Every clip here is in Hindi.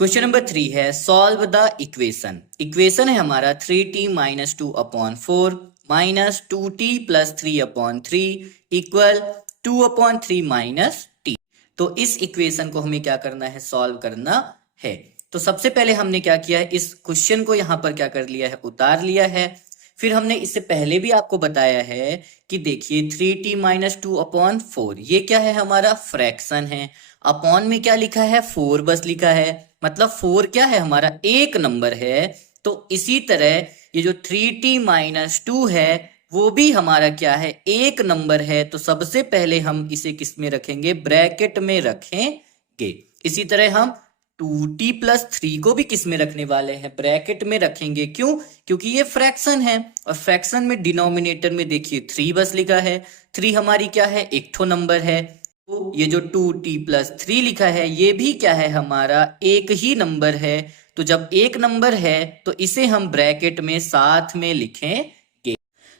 क्वेश्चन नंबर 3 है सॉल्व द इक्वेशन। इक्वेशन है हमारा 3t minus 2/4 minus 2t plus 3/3 equal 2/3 minus t। तो इस इक्वेशन को हमें क्या करना है, सॉल्व करना है। तो सबसे पहले हमने क्या किया है, इस क्वेश्चन को यहाँ पर क्या कर लिया है, उतार लिया है। फिर हमने इससे पहले भी आपको बताया है कि देखिए 3t माइनस 2/4 ये क्या है, हमारा फ्रैक्शन है। अपॉन में क्या लिखा है, 4 बस लिखा है, मतलब 4 क्या है, हमारा एक नंबर है। तो इसी तरह ये जो 3t माइनस 2 है वो भी हमारा क्या है, एक नंबर है। तो सबसे पहले हम इसे किस में रखेंगे, ब्रैकेट में रखेंगे। इसी तरह हम 2t प्लस 3 को भी किस में रखने वाले हैं, ब्रैकेट में रखेंगे। क्यों, क्योंकि ये फ्रैक्शन है और फ्रैक्शन में डिनोमिनेटर में देखिए 3 बस लिखा है। 3 हमारी क्या है, एक ठो नंबर है। तो ये जो 2t प्लस 3 लिखा है ये भी क्या है, हमारा एक ही नंबर है। तो जब एक नंबर है तो इसे हम ब्रैकेट में साथ में लिखेंगे।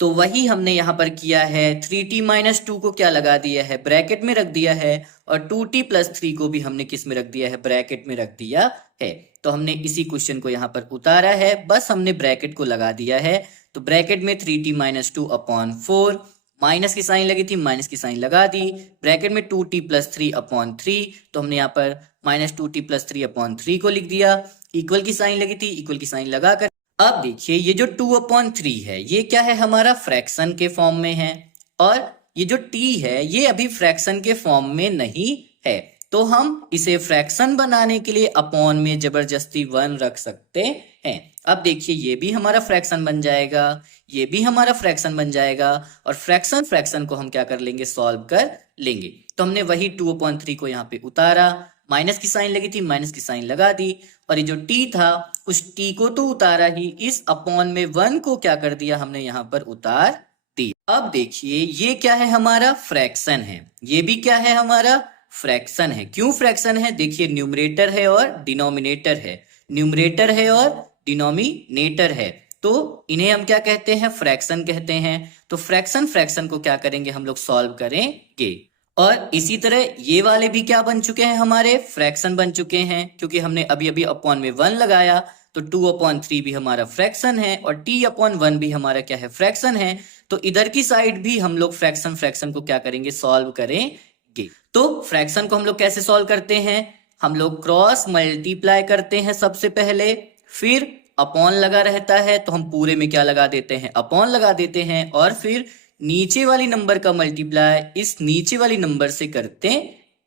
तो वही हमने यहाँ पर किया है, 3t माइनस 2 को क्या लगा दिया है, ब्रैकेट में रख दिया है। और 2t प्लस 3 को भी हमने किस में रख दिया है, ब्रैकेट में रख दिया है। तो हमने इसी क्वेश्चन को यहाँ पर उतारा है, बस हमने ब्रैकेट को लगा दिया है। तो ब्रैकेट में 3t माइनस 2/4, माइनस की साइन लगी थी, माइनस की साइन लगा दी। ब्रैकेट में 2t प्लस 3/3, तो हमने यहाँ पर माइनस 2t प्लस 3/3 को लिख दिया। इक्वल की साइन लगी थी, इक्वल की साइन लगाकर अब देखिए ये जो 2/3 है ये क्या है, हमारा फ्रैक्शन के फॉर्म में है। और ये जो t है ये अभी फ्रैक्शन के फॉर्म में नहीं है। तो हम इसे फ्रैक्शन बनाने के लिए अपॉन में जबरदस्ती 1 रख सकते हैं। अब देखिए ये भी हमारा फ्रैक्शन बन जाएगा, ये भी हमारा फ्रैक्शन बन जाएगा। और फ्रैक्शन फ्रैक्शन को हम क्या कर लेंगे, सॉल्व कर लेंगे। तो हमने वही 2/3 को यहाँ पे उतारा, माइनस की साइन लगी थी, माइनस की साइन लगा दी। और ये जो t था उस t को तो उतारा ही, इस अपॉन में 1 को क्या कर दिया हमने यहाँ पर उतार दिया। अब देखिए ये क्या है, हमारा फ्रैक्शन है। ये भी क्या है, हमारा फ्रैक्शन है। क्यों फ्रैक्शन है, देखिए न्यूमरेटर है और डिनोमिनेटर है, न्यूमरेटर है और डिनोमिनेटर है। तो इन्हें हम क्या कहते हैं, फ्रैक्शन कहते हैं। तो फ्रैक्शन फ्रैक्शन को क्या करेंगे, हम लोग सॉल्व करेंगे। और इसी तरह ये वाले भी क्या बन चुके हैं, हमारे फ्रैक्शन बन चुके हैं, क्योंकि हमने अभी अभी अपॉन में 1 लगाया। तो 2/3 भी हमारा फ्रैक्शन है और t/1 भी हमारा क्या है, फ्रैक्शन है। तो इधर की साइड भी हम लोग फ्रैक्शन फ्रैक्शन को क्या करेंगे, सॉल्व करेंगे। तो फ्रैक्शन को हम लोग कैसे सॉल्व करते हैं, हम लोग क्रॉस मल्टीप्लाई करते हैं सबसे पहले, फिर अपॉन लगा रहता है तो हम पूरे में क्या लगा देते हैं, अपॉन लगा देते हैं। और फिर नीचे वाली नंबर का मल्टीप्लाई इस नीचे वाली नंबर से करते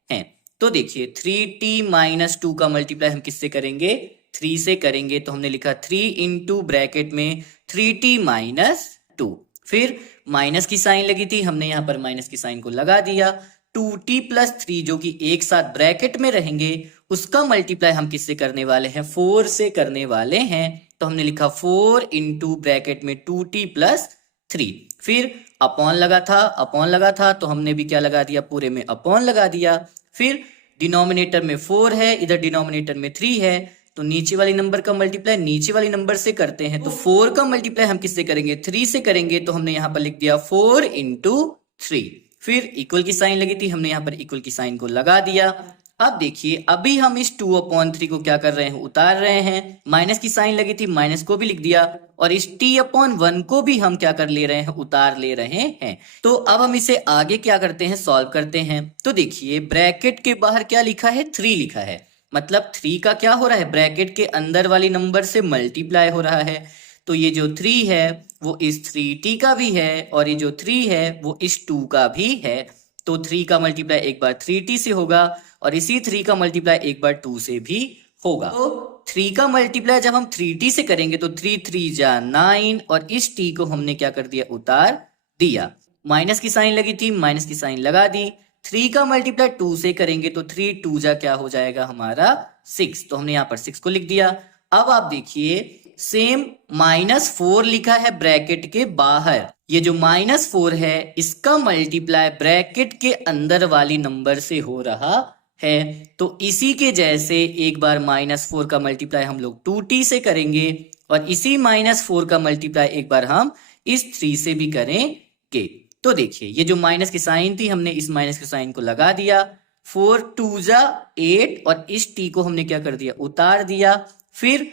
हैं। तो देखिए 3t माइनस 2 का मल्टीप्लाई हम किससे करेंगे, 3 से करेंगे। तो हमने लिखा 3 इंटू ब्रैकेट में 3t माइनस 2, फिर माइनस की साइन लगी थी, हमने यहाँ पर माइनस की साइन को लगा दिया। 2t प्लस 3 जो कि एक साथ ब्रैकेट में रहेंगे उसका मल्टीप्लाई हम किससे करने वाले हैं, 4 से करने वाले हैं। तो हमने लिखा 4 इंटू ब्रैकेट में 2t प्लस 3, फिर अपॉन लगा था तो हमने भी क्या लगा दिया, पूरे में अपॉन लगा दिया। फिर डिनोमिनेटर में 4 है, इधर डिनोमिनेटर में 3 है, तो नीचे वाली नंबर का मल्टीप्लाई नीचे वाली नंबर से करते हैं। तो 4 का मल्टीप्लाई हम किससे करेंगे, 3 से करेंगे। तो हमने यहाँ पर लिख दिया 4 इंटू 3, फिर इक्वल की साइन लगी थी, हमने यहाँ पर इक्वल की साइन को लगा दिया। अब देखिए अभी हम इस 2/3 को क्या कर रहे हैं, उतार रहे हैं। माइनस की साइन लगी थी, माइनस को भी लिख दिया। और इस t/1 को भी हम क्या कर ले रहे हैं, उतार ले रहे हैं। तो अब हम इसे आगे क्या करते हैं, सॉल्व करते हैं। तो देखिए ब्रैकेट के बाहर क्या लिखा है, 3 लिखा है, मतलब 3 का क्या हो रहा है, ब्रैकेट के अंदर वाली नंबर से मल्टीप्लाई हो रहा है। तो ये जो 3 है वो इस 3t का भी है, और ये जो 3 है वो इस 2 का भी है। तो 3 का मल्टीप्लाई एक बार 3t से होगा और इसी 3 का मल्टीप्लाई एक बार 2 से भी होगा। तो 3 का मल्टीप्लाई जब हम 3t से करेंगे तो 3 3 जा 9, और इस t को हमने क्या कर दिया, उतार दिया। माइनस की साइन लगी थी, माइनस की साइन लगा दी। 3 का मल्टीप्लाई 2 से करेंगे तो 3 2 जा क्या हो जाएगा, हमारा 6। तो हमने यहाँ पर 6 को लिख दिया। अब आप देखिए सेम -4 लिखा है ब्रैकेट के बाहर, ये जो -4 है इसका मल्टीप्लाई ब्रैकेट के अंदर वाली नंबर से हो रहा है। तो इसी के जैसे एक बार -4 का मल्टीप्लाई हम लोग 2t से करेंगे, और इसी -4 का मल्टीप्लाई एक बार हम इस 3 से भी करेंगे। तो देखिए ये जो माइनस की साइन थी हमने इस माइनस की साइन को लगा दिया, 4 2 जा 8 और इस t को हमने क्या कर दिया, उतार दिया। फिर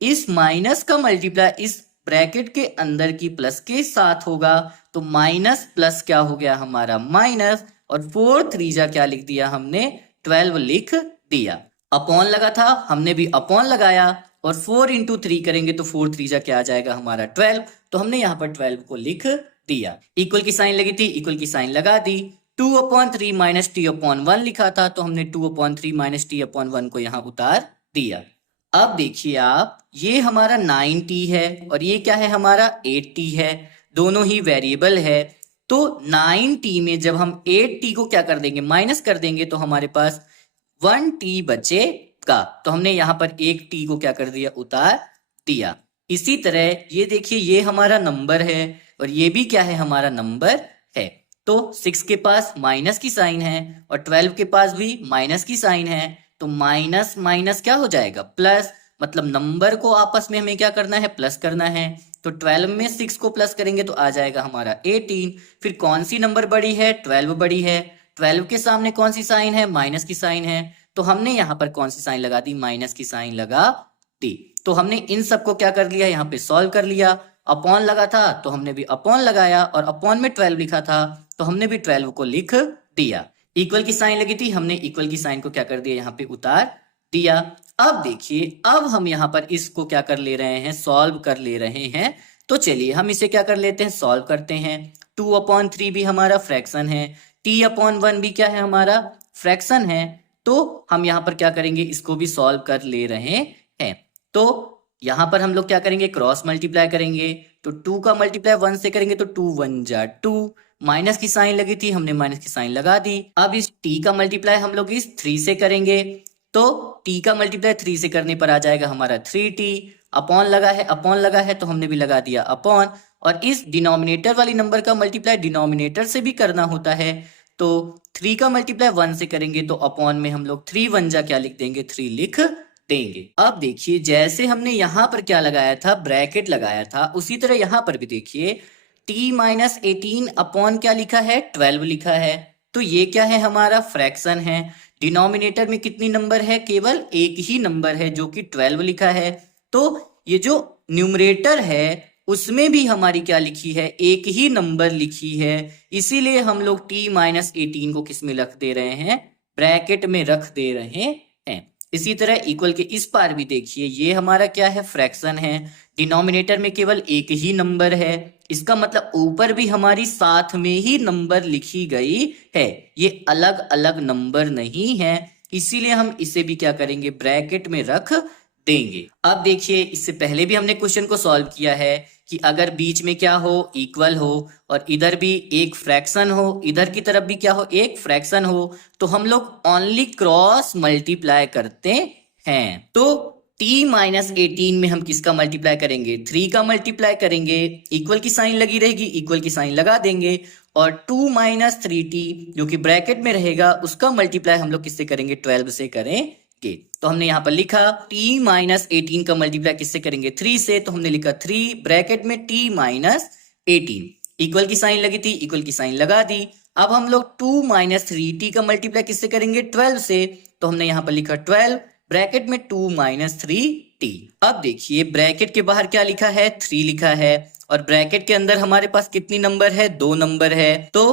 इस माइनस का मल्टीप्लाई इस ब्रैकेट के अंदर की प्लस के साथ होगा, तो माइनस प्लस क्या हो गया हमारा माइनस, और 4 3 जा क्या लिख दिया हमने, 12 लिख दिया। अपॉन लगा था, हमने भी अपॉन लगाया, और 4 इंटू 3 करेंगे तो 4 3 जा क्या आ जाएगा हमारा 12, तो हमने यहाँ पर 12 को लिख दिया। इक्वल की साइन लगी थी, इक्वल की साइन लगा दी। 2/3 माइनस टी अपॉन 1 लिखा था, तो हमने 2/3 माइनस टी अपॉन 1 को यहाँ उतार दिया। अब देखिए आप, ये हमारा 9t है और ये क्या है हमारा 8t है, दोनों ही वेरिएबल है। तो 9t में जब हम 8t को क्या कर देंगे, माइनस कर देंगे, तो हमारे पास 1t बचेगा। तो हमने यहाँ पर एक t को क्या कर दिया, उतार दिया। इसी तरह ये देखिए, ये हमारा नंबर है और ये भी क्या है, हमारा नंबर है। तो 6 के पास माइनस की साइन है और 12 के पास भी माइनस की साइन है, तो माइनस माइनस क्या हो जाएगा, प्लस। मतलब नंबर को आपस में हमें क्या करना है, प्लस करना है। तो 12 में 6 को प्लस करेंगे तो आ जाएगा हमारा 18। फिर कौन सी नंबर बड़ी है, 12 बड़ी है। 12 के सामने कौन सी साइन है, माइनस की साइन है, तो हमने यहाँ पर कौन सी साइन लगा दी, माइनस की साइन लगा दी। तो हमने इन सबको क्या कर लिया, यहाँ पे सॉल्व कर लिया। अपॉन लगा था तो हमने भी अपॉन लगाया, और अपॉन में 12 लिखा था तो हमने भी 12 को लिख दिया। इक्वल की साइन लगी थी, हमने इक्वल की साइन को क्या कर दिया, यहाँ पे उतार दिया। अब देखिए, अब हम यहाँ पर इसको क्या कर ले रहे हैं, सॉल्व कर ले रहे हैं। तो चलिए हम इसे क्या कर लेते हैं, सॉल्व करते हैं। 2/3 भी हमारा फ्रैक्शन है, t/1 भी क्या है, हमारा फ्रैक्शन है। तो हम यहाँ पर क्या करेंगे, इसको भी सॉल्व कर ले रहे हैं। तो यहाँ पर हम लोग क्या करेंगे, क्रॉस मल्टीप्लाई करेंगे। तो 2 का मल्टीप्लाई 1 से करेंगे तो 2 1 जा 2, माइनस की साइन लगी थी, हमने माइनस की साइन लगा दी। अब इस t का मल्टीप्लाई हम लोग इस 3 से करेंगे, तो t का मल्टीप्लाई 3 से करने पर आ जाएगा हमारा 3t। अपॉन लगा है, अपॉन लगा है तो हमने भी लगा दिया अपॉन। और इस डिनोमिनेटर वाली नंबर का मल्टीप्लाई डिनोमिनेटर से भी करना होता है, तो 3 का मल्टीप्लाई 1 से करेंगे तो अपॉन में हम लोग 3 1 जा क्या लिख देंगे, 3 लिख देंगे। अब देखिए, जैसे हमने यहाँ पर क्या लगाया था, ब्रैकेट लगाया था, उसी तरह यहाँ पर भी देखिए t-18 अपॉन क्या लिखा है, 12 लिखा है। तो ये क्या है, हमारा फ्रैक्शन है। डिनोमिनेटर में कितनी नंबर है, केवल एक ही नंबर है जो कि 12 लिखा है। तो ये जो न्यूमरेटर है उसमें भी हमारी क्या लिखी है, एक ही नंबर लिखी है। इसीलिए हम लोग t-18 को किस में रख दे रहे हैं, ब्रैकेट में रख दे रहे हैं। इसी तरह इक्वल के इस पार भी देखिए, ये हमारा क्या है, फ्रैक्शन है। डिनोमिनेटर में केवल एक ही नंबर है, इसका मतलब ऊपर भी हमारी साथ में ही नंबर लिखी गई है, ये अलग अलग नंबर नहीं है। इसीलिए हम इसे भी क्या करेंगे, ब्रैकेट में रख देंगे। अब देखिए, इससे पहले भी हमने क्वेश्चन को सॉल्व किया है कि अगर बीच में क्या हो, इक्वल हो, और इधर भी एक फ्रैक्शन हो, इधर की तरफ भी क्या हो, एक फ्रैक्शन हो, तो हम लोग ओनली क्रॉस मल्टीप्लाई करते हैं। तो t-18 में हम किसका मल्टीप्लाई करेंगे, 3 का मल्टीप्लाई करेंगे। इक्वल की साइन लगी रहेगी, इक्वल की साइन लगा देंगे, और 2 - 3t जो कि ब्रैकेट में रहेगा उसका मल्टीप्लाई हम लोग किससे करेंगे, 12 से करेंगे। तो हमने यहाँ पर लिखा t-18 का मल्टीप्लाई किससे करेंगे, 3 से, तो हमने लिखा 3 ब्रैकेट में t-18। इक्वल की साइन लगी थी, इक्वल की साइन लगा दी। अब हम लोग 2 - 3t का मल्टीप्लाई किससे करेंगे, 12 से, तो हमने यहाँ पर लिखा 12 ब्रैकेट में 2 - 3t। अब देखिए, ब्रैकेट के बाहर क्या लिखा है, 3 लिखा है, और ब्रैकेट के अंदर हमारे पास कितनी नंबर है, 2 नंबर है। तो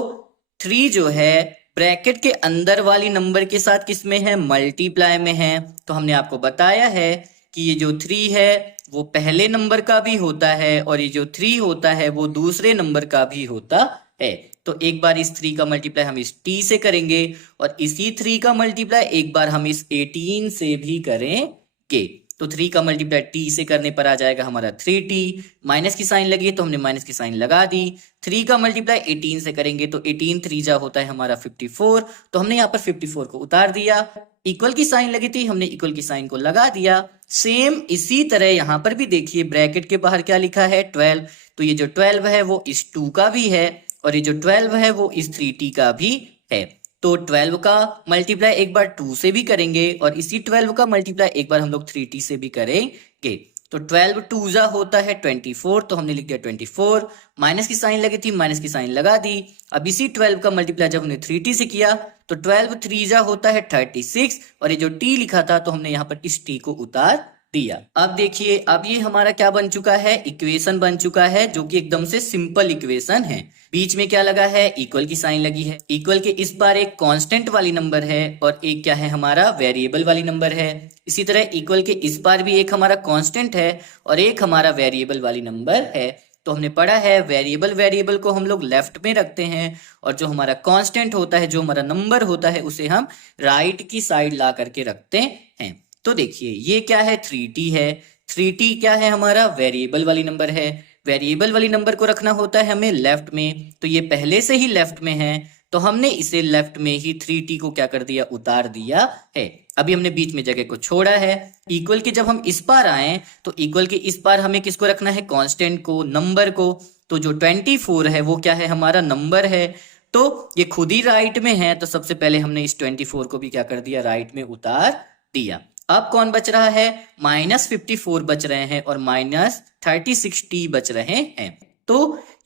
3 जो है ब्रैकेट के अंदर वाली नंबर के साथ किस में है, मल्टीप्लाई में है। तो हमने आपको बताया है कि ये जो 3 है वो पहले नंबर का भी होता है, और ये जो 3 होता है वो दूसरे नंबर का भी होता है। तो एक बार इस 3 का मल्टीप्लाई हम इस t से करेंगे, और इसी 3 का मल्टीप्लाई एक बार हम इस 18 से भी करेंगे। तो 3 का मल्टीप्लाई t से करने पर आ जाएगा हमारा 3t। माइनस की साइन लगी है तो हमने माइनस की साइन लगा दी। 3 का मल्टीप्लाई 18 से करेंगे तो 18 3 जा होता है हमारा 54, तो हमने यहाँ पर 54 को उतार दिया। इक्वल की साइन लगी थी, हमने इक्वल की साइन को लगा दिया। सेम इसी तरह यहाँ पर भी देखिए, ब्रैकेट के बाहर क्या लिखा है, 12। तो ये जो 12 है वो इस 2 का भी है, और ये जो 12 है वो इस 3t का भी है। तो 12 का मल्टीप्लाई एक बार 2 से भी करेंगे, और इसी 12 का मल्टीप्लाई एक बार हम लोग 3t से भी करेंगे। तो 12 टू जा होता है 24, तो हमने लिख दिया 24, माइनस की साइन लगी थी, माइनस की साइन लगा दी। अब इसी 12 का मल्टीप्लाई जब हमने 3t से किया तो 12 3 जा होता है 36, और ये जो t लिखा था तो हमने यहाँ पर इस t को उतार दिया। अब देखिए, अब ये हमारा क्या बन चुका है, इक्वेशन बन चुका है, जो कि एकदम से सिंपल इक्वेशन है। बीच में क्या लगा है, इक्वल की साइन लगी है। इक्वल के इस बार एक कांस्टेंट वाली नंबर है और एक क्या है हमारा वेरिएबल वाली नंबर है। इसी तरह इक्वल के इस बार भी एक हमारा कांस्टेंट है और एक हमारा वेरिएबल वाली नंबर है। तो हमने पढ़ा है वेरिएबल को हम लोग लेफ्ट में रखते हैं और जो हमारा कांस्टेंट होता है, जो हमारा नंबर होता है, उसे हम राइट की साइड ला करके रखते हैं। तो देखिए ये क्या है, 3t है। 3t क्या है हमारा, वेरिएबल वाली नंबर है। वेरिएबल वाली नंबर को रखना होता है हमें लेफ्ट में, तो ये पहले से ही लेफ्ट में है, तो हमने इसे लेफ्ट में ही 3t को क्या कर दिया, उतार दिया है। अभी हमने बीच में जगह को छोड़ा है। इक्वल के जब हम इस पार आए तो इक्वल के इस पार हमें किसको रखना है, कांस्टेंट को, नंबर को। तो जो 24 है वो क्या है, हमारा नंबर है। तो ये खुद ही राइट में है, तो सबसे पहले हमने इस 24 को भी क्या कर दिया, राइट में उतार दिया। अब कौन बच रहा है, -54 बच रहे हैं और -36t बच रहे हैं। तो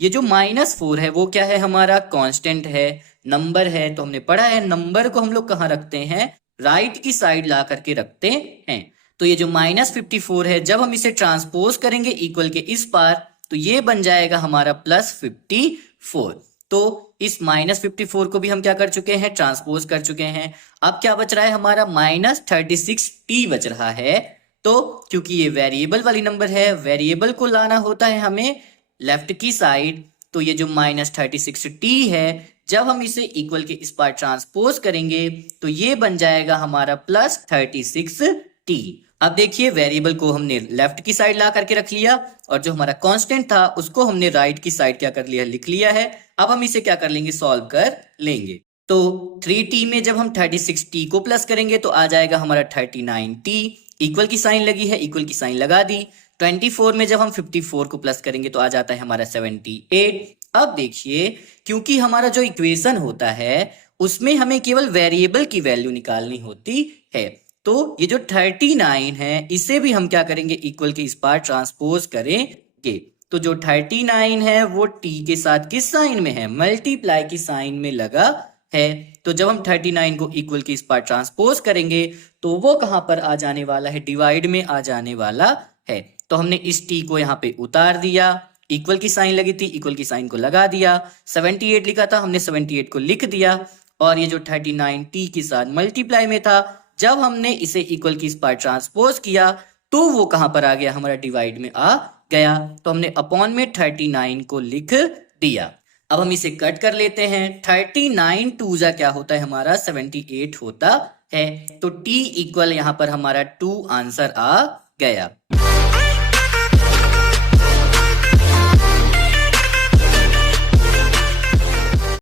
ये जो -4 है वो क्या है, हमारा कांस्टेंट है, नंबर है। तो हमने पढ़ा है नंबर को हम लोग कहाँ रखते हैं, राइट की साइड ला करके रखते हैं। तो ये जो -54 है, जब हम इसे ट्रांसपोज करेंगे इक्वल के इस पार, तो ये बन जाएगा हमारा +54। तो इस -54 को भी हम क्या कर चुके हैं, ट्रांसपोज कर चुके हैं। अब क्या बच रहा है हमारा, -36t बच रहा है। तो क्योंकि ये वेरिएबल वाली नंबर है, वेरिएबल को लाना होता है हमें लेफ्ट की साइड, तो ये जो -36t है, जब हम इसे इक्वल के इस पार ट्रांसपोज करेंगे तो ये बन जाएगा हमारा +36t। अब देखिए वेरिएबल को हमने लेफ्ट की साइड ला करके रख लिया और जो हमारा कांस्टेंट था उसको हमने राइट की साइड क्या कर लिया, लिख लिया है। अब हम इसे क्या कर लेंगे, सॉल्व कर लेंगे। तो 3t में जब हम 36t को प्लस करेंगे तो आ जाएगा हमारा 39t। इक्वल की साइन लगी है, इक्वल की साइन लगा दी। 24 में जब हम 54 को प्लस करेंगे तो आ जाता है हमारा 78। अब देखिए, क्योंकि हमारा जो इक्वेशन होता है उसमें हमें केवल वेरिएबल की वैल्यू निकालनी होती है, तो ये जो 39 है इसे भी हम क्या करेंगे, इक्वल के इस पार ट्रांसपोज करेंगे। तो जो 39 है वो t के साथ किस साइन में है, मल्टीप्लाई की साइन में लगा है। तो जब हम 39 को इक्वल के इस पार ट्रांसपोज करेंगे तो वो कहां पर आ जाने वाला है, डिवाइड में आ जाने वाला है। तो हमने इस t को यहाँ पे उतार दिया, इक्वल की साइन लगी थी, इक्वल की साइन को लगा दिया। 78 लिखा था, हमने 78 को लिख दिया और ये जो 39 t के साथ मल्टीप्लाई में था, जब हमने इसे इक्वल की इस पार ट्रांसपोज किया तो वो कहां पर आ गया, हमारा डिवाइड में आ गया। तो हमने अपॉन में 39 को लिख दिया। अब हम इसे कट कर लेते हैं। 39 टू जा क्या होता है हमारा, 78 होता है। तो t इक्वल यहां पर हमारा 2 आंसर आ गया।